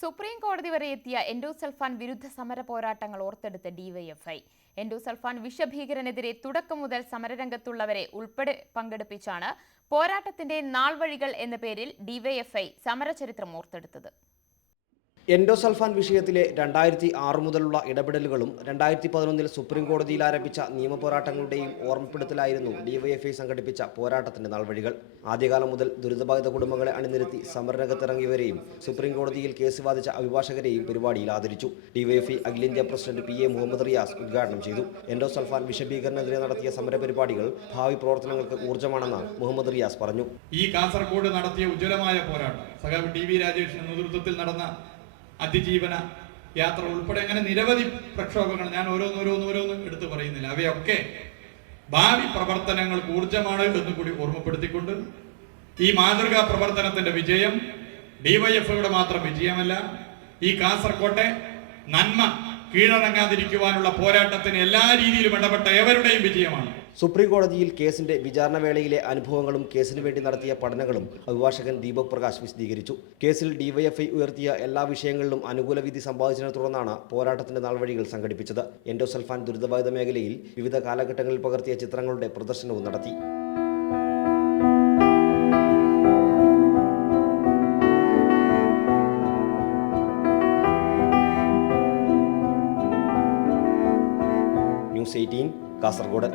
Supreme കോടതി വരെ എത്തിയ എൻഡോസൾഫാൻ വിരുദ്ധ സമര പോരാട്ടങ്ങൾ ഓർത്തെടുത്ത ഡിവൈഎഫ്ഐ എൻഡോസൾഫാൻ വിഷഭീകരനെതിരെ തുടക്കം മുതൽ സമരരംഗത്തുള്ളവരെ ഉൾപ്പെടെ പങ്കെടുപ്പിച്ചാണ് പോരാട്ടത്തിന്റെ നാൾവഴികൾ എന്ന പേരിൽ ഡിവൈഎഫ്ഐ സമരചരിത്രം ഓർത്തെടുത്തത്. എൻഡോസൾഫാൻ വിഷയത്തിലെ രണ്ടായിരത്തി ആറ് മുതലുള്ള ഇടപെടലുകളും രണ്ടായിരത്തി പതിനൊന്നിൽ സുപ്രീം കോടതിയിൽ ആരംഭിച്ച നിയമപോരാട്ടങ്ങളുടെയും ഓർമ്മപ്പെടുത്തലായിരുന്നു ഡിവൈഎഫ്ഐ സംഘടിപ്പിച്ച പോരാട്ടത്തിന്റെ നാൾവഴികൾ. ആദ്യകാലം മുതൽ ദുരിതബാധിത കുടുംബങ്ങളെ അണിനിരത്തി സമരരംഗത്തിറങ്ങിയവരെയും സുപ്രീം കോടതിയിൽ കേസ് വാദിച്ച അഭിഭാഷകരെയും പരിപാടിയിൽ ആദരിച്ചു. ഡിവൈഎഫ്ഐ അഖിലേന്ത്യാ president P A Muhammad Riyas ഉദ്ഘാടനം ചെയ്തു. എൻഡോസൾഫാൻ വിഷഭീകരനെതിരെ നടത്തിയ സമരപരിപാടികൾ ഭാവി പ്രവർത്തനങ്ങൾക്ക് ഊർജമാണെന്ന് മുഹമ്മദ് റിയാസ് പറഞ്ഞു. ഈ കാസർഗോഡ് നടത്തിയ ഉജ്ജ്വലമായ പോരാട്ടം. സഖാവ് വി രാജേഷിന്റെ നേതൃത്വത്തിൽ നടന്ന അതിജീവന യാത്ര ഉൾപ്പെടെ അങ്ങനെ നിരവധി പ്രക്ഷോഭങ്ങൾ ഞാൻ ഓരോന്നോരോന്നോരോന്ന് എടുത്തു പറയുന്നില്ല. അവയൊക്കെ ഭാവി പ്രവർത്തനങ്ങൾക്ക് ഊർജമാണ് എന്ന് കൂടി ഓർമ്മപ്പെടുത്തിക്കൊണ്ട് ഈ മാതൃകാ പ്രവർത്തനത്തിന്റെ വിജയം ഡിവൈഎഫ്ഐയുടെ മാത്രം വിജയമല്ല ഈ കാസർകോട്ടെ നന്മ കീഴടങ്ങാതിരിക്കുവാനുള്ള പോരാട്ടത്തിന് എല്ലാ രീതിയിലും ഇടപെട്ട ഏവരുടെയും വിജയമാണ്. സുപ്രീം കോടതിയിൽ കേസിന്റെ വിചാരണ വേളയിലെ അനുഭവങ്ങളും കേസിന് വേണ്ടി നടത്തിയ പഠനങ്ങളും അഭിഭാഷകൻ ദീപക് പ്രകാശ് വിശദീകരിച്ചു. കേസിൽ ഡിവൈഎഫ്ഐ ഉയർത്തിയ എല്ലാ വിഷയങ്ങളിലും അനുകൂല വിധി സമ്പാദിച്ചതിനെ തുടർന്നാണ് പോരാട്ടത്തിന്റെ നാൾവഴികൾ സംഘടിപ്പിച്ചത്. എൻഡോസൽഫാൻ ദുരിതബാധിത മേഖലയിൽ വിവിധ കാലഘട്ടങ്ങളിൽ പകർത്തിയ ചിത്രങ്ങളുടെ പ്രദർശനവും നടത്തി. News eighteen Kasaragod.